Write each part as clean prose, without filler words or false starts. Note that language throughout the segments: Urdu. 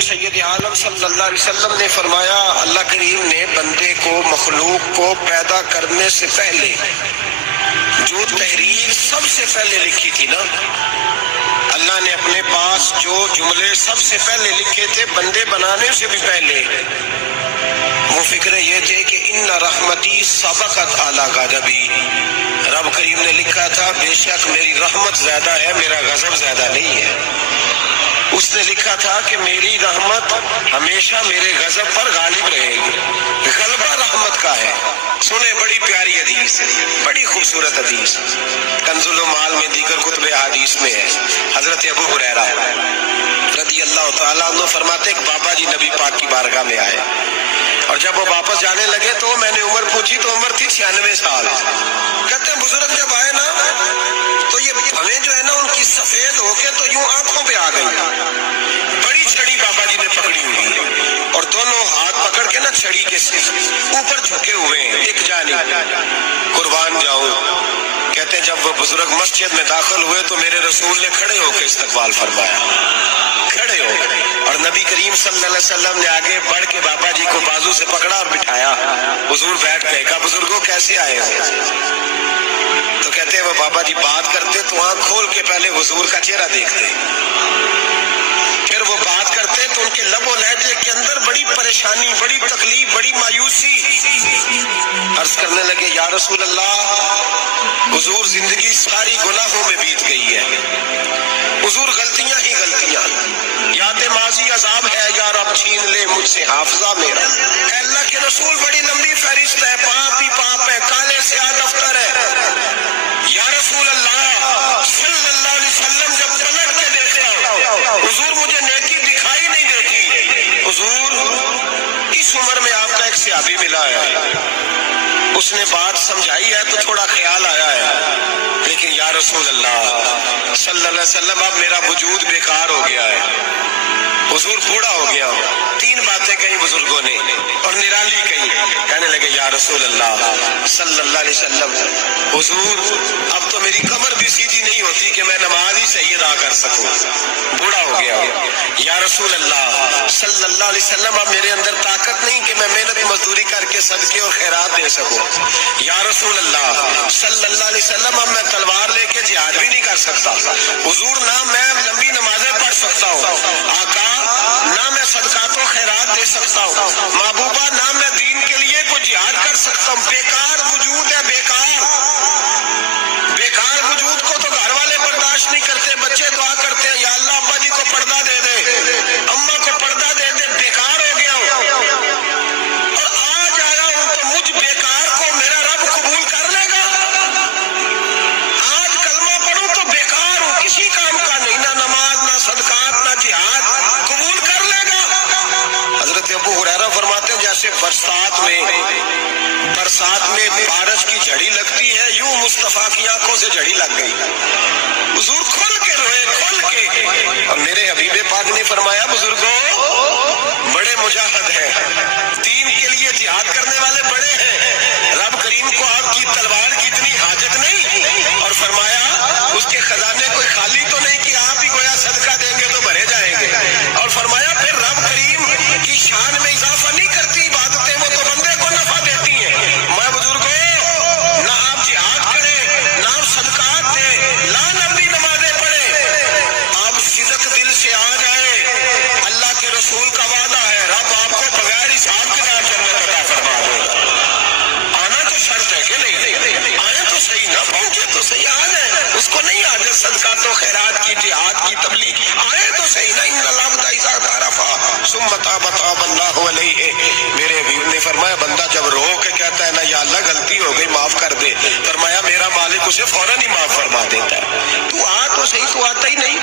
سید عالم صلی اللہ علیہ وسلم نے فرمایا، اللہ کریم نے بندے کو، مخلوق کو پیدا کرنے سے پہلے جو تحریر سب سے پہلے لکھی تھی نا، اللہ نے اپنے پاس جو جملے سب سے پہلے لکھے تھے بندے بنانے سے بھی پہلے، وہ فکرے یہ تھے کہ ان رحمتی سبقت اعلی غضبی، رب کریم نے لکھا تھا بے شک میری رحمت زیادہ ہے، میرا غضب زیادہ نہیں ہے۔ اس نے لکھا تھا کہ میری رحمت ہمیشہ میرے غضب پر غالب رہے گی، غلبہ رحمت کا ہے۔ سنیں، بڑی پیاری حدیث، بڑی خوبصورت حدیث، کنز المال میں دیگر کتب احادیث میں ہے۔ حضرت ابو ہریرہ رضی اللہ تعالیٰ عنہ فرماتے کہ بابا جی نبی پاک کی بارگاہ میں آئے، اور جب وہ واپس جانے لگے تو میں نے عمر پوچھی تو عمر تھی 96 سال۔ کہتے ہیں بزرگ جب آئے نا تو یہ بھویں جو ہے نا ان کی سفید ہو کے تو یوں آنکھوں پہ آ گئی، بڑی چھڑی بابا جی نے پکڑی ہوئی اور دونوں ہاتھ پکڑ کے نا چھڑی کے اوپر جھکے ہوئے ہیں ایک جانب، قربان جاؤں۔ کہتے ہیں جب وہ بزرگ مسجد میں داخل ہوئے تو میرے رسول نے کھڑے ہو کے استقبال فرمایا، کھڑے ہو، اور نبی کریم صلی اللہ علیہ وسلم نے آگے بڑھ کے بابا جی کو بازو سے پکڑا اور بٹھایا۔ حضور بیٹھ گئے، کہا بزرگوں کیسے آئے ہو؟ تو کہتے ہیں وہ بابا جی بات کرتے تو آنکھ کھول کے پہلے حضور کا چہرہ دیکھتے، پھر وہ بات کرتے تو ان کے لب و لہجے کے اندر بڑی پریشانی، بڑی تکلیف، بڑی مایوسی۔ عرض کرنے لگے یا رسول اللہ، حضور زندگی ساری گناہوں میں بیت گئی ہے، حضور غلطیاں ہی غلطیاں، یاد ماضی عذاب ہے، یا رب چھین لے مجھ سے حافظہ میرا۔ اے اللہ کے رسول بڑی لمبی فہرست ہے، پاپ ہی پاپ ہے، کالے سیاہ دفتر ہے۔ یا رسول اللہ صلی اللہ علیہ وسلم جب پلٹ کے دیکھا حضور مجھے نیکی دکھائی نہیں دیتی۔ حضور اس عمر میں آپ کا ایک صحابی ملا ہے، اس نے بات سمجھائی ہے تو تھوڑا خیال آیا ہے، لیکن یا رسول اللہ صلی اللہ علیہ وسلم اب میرا وجود بیکار ہو گیا ہے، حضور بوڑھا ہو گیا ہوں۔ تین باتیں کہیں بزرگوں نے اور نرالی کہیں، کہنے لگے یا رسول اللہ صلی اللہ علیہ وسلم، حضور اب تو میری کمر بھی سیدھی نہیں ہوتی کہ میں نماز ہی صحیح ادا کر سکوں، بوڑھا ہو گیا ہوں۔ یا رسول اللہ صلی اللہ علیہ وسلم اب میرے اندر طاقت نہیں کہ میں محنت مزدوری کر کے صدقے اور خیرات دے سکوں۔ یا رسول اللہ صلی اللہ علیہ وسلم اب میں تلوار لے کے جہاد بھی نہیں کر سکتا، حضور نہ میں لمبی نمازیں پڑھ سکتا ہوں، آقا نہ میں صدقات و خیرات دے سکتا ہوں، محبوبہ نہ میں دین کے لیے کوئی جہاد کر سکتا ہوں، بیکار وجود ہے، بیکار وجود کو تو گھر والے برداشت نہیں کرتے، بچے دعا کرتے ہیں یا اللہ ابا جی کو پردہ دے دے، اماں کو پردہ دے دے، بیکار ہو گیا ہوں، اور آج آیا ہوں تو مجھ بیکار کو میرا رب قبول کر لے گا؟ آج کلمہ پڑھوں تو بیکار ہوں، کسی کام کا نہیں، نہ نماز نہ صدقات نہ جہاد، قبول کر لے گا؟ حضرت ابو ہریرہ فرماتے ہیں جیسے برسات میں بارش کی جھڑی لگتی ہے، یوں مصطفیٰ کی آنکھوں سے جھڑی لگ گئی، حضور کھل کے روئے، کھل کے، اور میرے حبیب پاک نے فرمایا بزرگوں بڑے مجاہد ہیں، دین کے لیے جہاد کرنے والے بڑے ہیں، رب کریم کو آپ کی تلوار کی اتنی حاجت نہیں، اور فرمایا اس کے خزانے کوئی خالی تو نہیں کہ آپ ہی گویا صدقہ دیں گے تو بھرے جائیں گے، اور فرمایا پھر رب کریم کی شان میں اضافہ نہیں کرتی عبادتیں، وہ تو بندے کو نفع دیتی ہیں۔ میں بزرگوں نہ آپ جہاد کریں، نہ آپ صدقات دیں، نہ لمبی نمازیں پڑھیں، آپ صدق دل سے آ جائیں، اللہ کے رسول کا وعدہ ہے رب آپ کو بغیر حساب کتاب جنت عطا فرما دے۔ آنا تو شرط ہے کہ نہیں، آئے تو صحیح، نہ پہنچے تو صحیح، آ جائیں، اس کو نہیں عادت صدقات و خیرات کی، جہاد کی، تبلیغ، آئے تو صحیح نا، ان العبد اذا عرف ثم تاب تاب اللہ علیہ۔ میرے حبیب نے فرمایا بندہ جب رو کے کہتا ہے نا یا اللہ غلطی ہو گئی معاف کر دے، فرمایا میرا مالک اسے فوراً ہی معاف فرما دیتا ہے۔ تو آ تو صحیح، تو آتا ہی نہیں،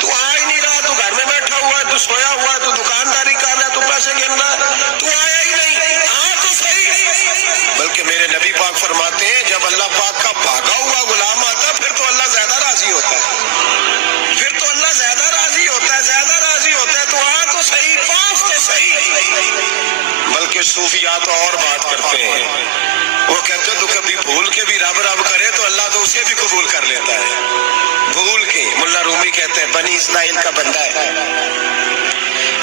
تو آ ہی نہیں رہا، تو گھر میں بیٹھا ہوا ہے، تو سویا ہوا ہے، تو دکانداری کر رہا ہے، تو پیسے گن رہا ہے، تو آیا ہی نہیں، آ تو صحیح۔ بلکہ میرے نبی پاک فرماتے ہیں جب اللہ پاک کا بھاگا ہوا غلام آتا پھر تو اللہ زیادہ راضی ہوتا ہے، پھر تو اللہ زیادہ راضی ہوتا ہے، زیادہ راضی ہوتا ہے، تو آ تو صحیح، پاس تو صحیح۔ بلکہ صوفیات اور بات کرتے ہیں، وہ کہتے تو کبھی بھول کے بھی رب رب کرے تو اللہ تو اسے بھی قبول کر لیتا ہے، بھول کے۔ ملا رومی کہتے ہیں بنی اسرائیل کا بندہ ہے،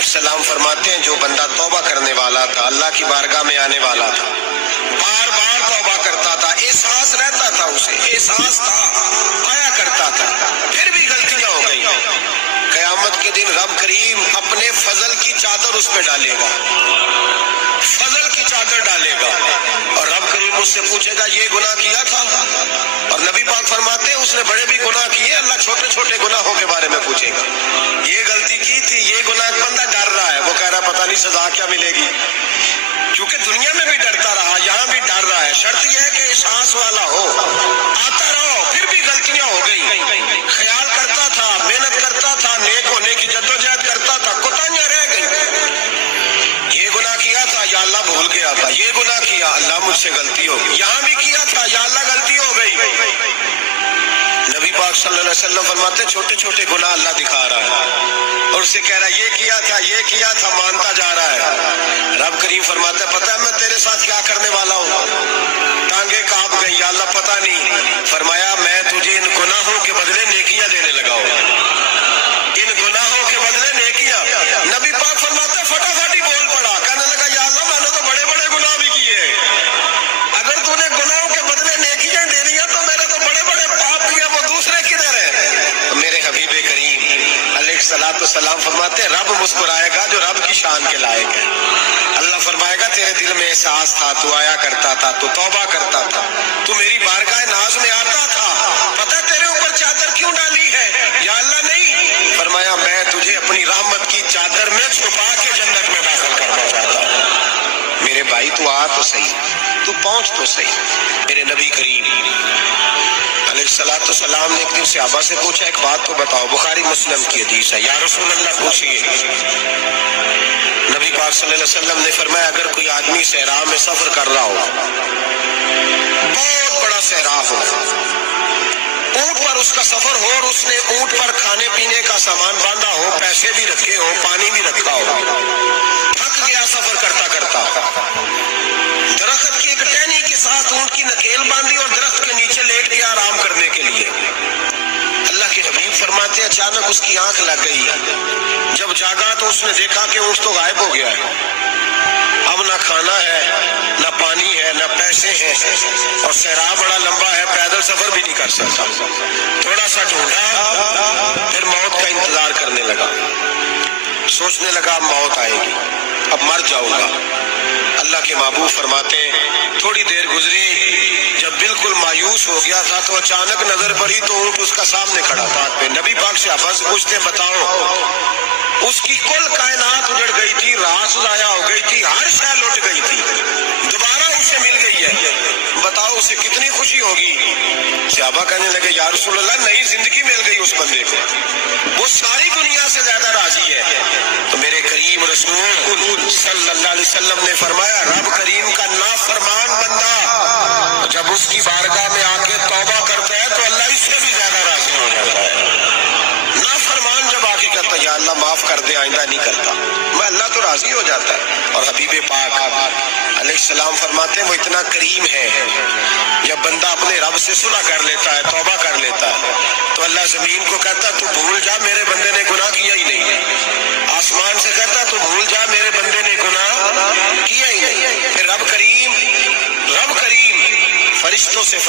علیہ السلام فرماتے ہیں جو بندہ توبہ کرنے والا تھا، اللہ کی بارگاہ میں آنے والا تھا، بار بار توبہ کرتا تھا، احساس رہتا تھا، اسے احساس تھا، آیا کرتا تھا، پھر بھی غلطیاں ہو گئی، قیامت کے دن رب کریم اپنے فضل کی چادر اس پہ ڈالے گا، فضل کی چادر ڈالے گا، اور رب کریم اس سے پوچھے گا یہ گناہ کیا تھا؟ اور نبی پاک فرماتے ہیں اس نے بڑے بھی گناہ کیے، اللہ چھوٹے چھوٹے گناہوں کے بارے میں پوچھے گا، یہ غلطی کی تھی، یہ گناہ، بندہ ڈر رہا ہے، وہ کہہ رہا پتہ نہیں سزا کیا ملے گی، کیونکہ دنیا میں بھی ڈرتا رہا، یہاں بھی ڈر رہا ہے، شرط یہ ہے کہ احساس والا ہو، آتا رہو، پھر بھی غلطیاں ہو گئی، خیال کرتا تھا، محنت کرتا تھا، نیک ہونے کی جدوجہد کرتا تھا، کوتاہیاں رہ گئی، یہ گناہ کیا تھا یا اللہ بھول گیا تھا، یہ گناہ کیا اللہ مجھ سے غلطی ہو گئی، یہاں بھی کیا تھا یا اللہ غلطی ہو گئی، نبی پاک صلی اللہ علیہ وسلم فرماتے چھوٹے چھوٹے گناہ اللہ دکھا رہا ہے اور اسے کہہ رہا ہے یہ کیا تھا مانتا جا رہا ہے، رب کریم فرماتا ہے پتہ ہے میں تیرے ساتھ کیا کرنے والا ہوں، ٹانگیں کانپ گئی، یا اللہ پتہ نہیں، فرمایا میں تجھے ان گناہوں کے بدلے نیکیاں دینے لگا ہوں، ان گناہوں کے بدلے نیکیاں، نبی پاک فرماتے ہیں فٹافٹ ہی بول پڑا، کہنے لگا یا اللہ میں نے تو بڑے بڑے گناہ بھی کیے، اگر تو نے گناہوں کے بدلے نیکیاں دے دیا تو میرے تو بڑے بڑے پاپ کیے، وہ دوسرے کدھر ہیں؟ میرے حبیب کریم علیہ الصلوۃ والسلام فرماتے ہیں رب مسکرائے گا جو رب کی شان کے لائق ہے، اللہ فرمائے گا تیرے دل میں احساس تھا، تو آیا کرتا تھا، تو توبہ کرتا تھا، تو میری بارگاہ ناز میں آتا تھا، پتہ تیرے اوپر چادر کیوں ڈالی ہے؟ یا اللہ نہیں، فرمایا میں تجھے اپنی رحمت کی چادر میں چھپا کے جنت میں داخل کرنا چاہتا ہوں، میرے بھائی تو آ تو صحیح، تو پہنچ تو صحیح، میرے نبی کریم علیہ الصلوۃ والسلام نے ایک دن صحابہ سے پوچھا ایک بات تو بتاؤ، بخاری مسلم کی حدیث ہے، یا رسول اللہ پوچھئے، نبی پاک صلی اللہ علیہ وسلم نے فرمایا اگر کوئی آدمی صحرا میں سفر کر رہا ہو، بہت بڑا صحرا ہو، اونٹ پر اس کا سفر ہو اور اس نے اونٹ پر کھانے پینے کا سامان باندھا ہو، پیسے بھی رکھے ہو، پانی بھی رکھا ہو، تھک گیا سفر کرتا کرتا، درخت کی ایک ٹہنی کے ساتھ اونٹ کی نکیل باندھی اور درخت کے نیچے لیٹ گیا آرام کرنے کے لیے، اللہ کے حبیب فرماتے اچانک اس کی آنکھ لگ گئی، جب جاگا تو اس نے دیکھا کہ اونٹ تو غائب ہو گیا ہے، اب نہ کھانا ہے، نہ پانی ہے، نہ پیسے ہیں، اور صحرا بڑا لمبا ہے، پیدل سفر بھی نہیں کر سکتا، تھوڑا سا ڈھونڈا، پھر موت کا انتظار کرنے لگا، سوچنے لگا اب موت آئے گی، اب مر جاؤں گا، اللہ کے محبوب فرماتے ہیں تھوڑی دیر گزری، جب بالکل مایوس ہو گیا تھا تو اچانک نظر پڑی تو اونٹ اس کا سامنے کھڑا تھا پہ، نبی پاک سے سے پوچھتے بتاؤ، اس کی کل کائنات اجڑ گئی تھی، راز ضائع ہو گئی تھی، ہر شے لٹ گئی تھی، دوبارہ اسے مل گئی ہے، بتاؤ اسے کتنی خوشی ہوگی؟ صحابہ کہنے لگے یا رسول اللہ نئی زندگی مل گئی اس بندے کو، وہ ساری دنیا سے زیادہ راضی ہے، تو میرے کریم رسول صلی اللہ علیہ وسلم نے فرمایا رب کریم کا نافرمان بندہ جب اس کی بارگاہ میں آ کے توبہ کرتا ہے تو اللہ اس سے بھی زیادہ راضی ہو جاتا ہے، نافرمان جب آ کے کہتا ہے یا اللہ معاف کر دے آئندہ نہیں کرتا، میں اللہ تو راضی ہو جاتا ہے، اور حبیب پاک علیہ السلام فرماتے ہیں وہ اتنا کریم ہے، جب بندہ اپنے رب سے صلح کر لیتا ہے، توبہ کر لیتا ہے، تو اللہ زمین کو کہتا ہے تو بھول جا میرے بندے نے گناہ کیا ہی نہیں، آسمان سے کہتا تو بھول جا میرے بندے نے گناہ کیا ہی نہیں، پھر رب کریم فرشتوں سے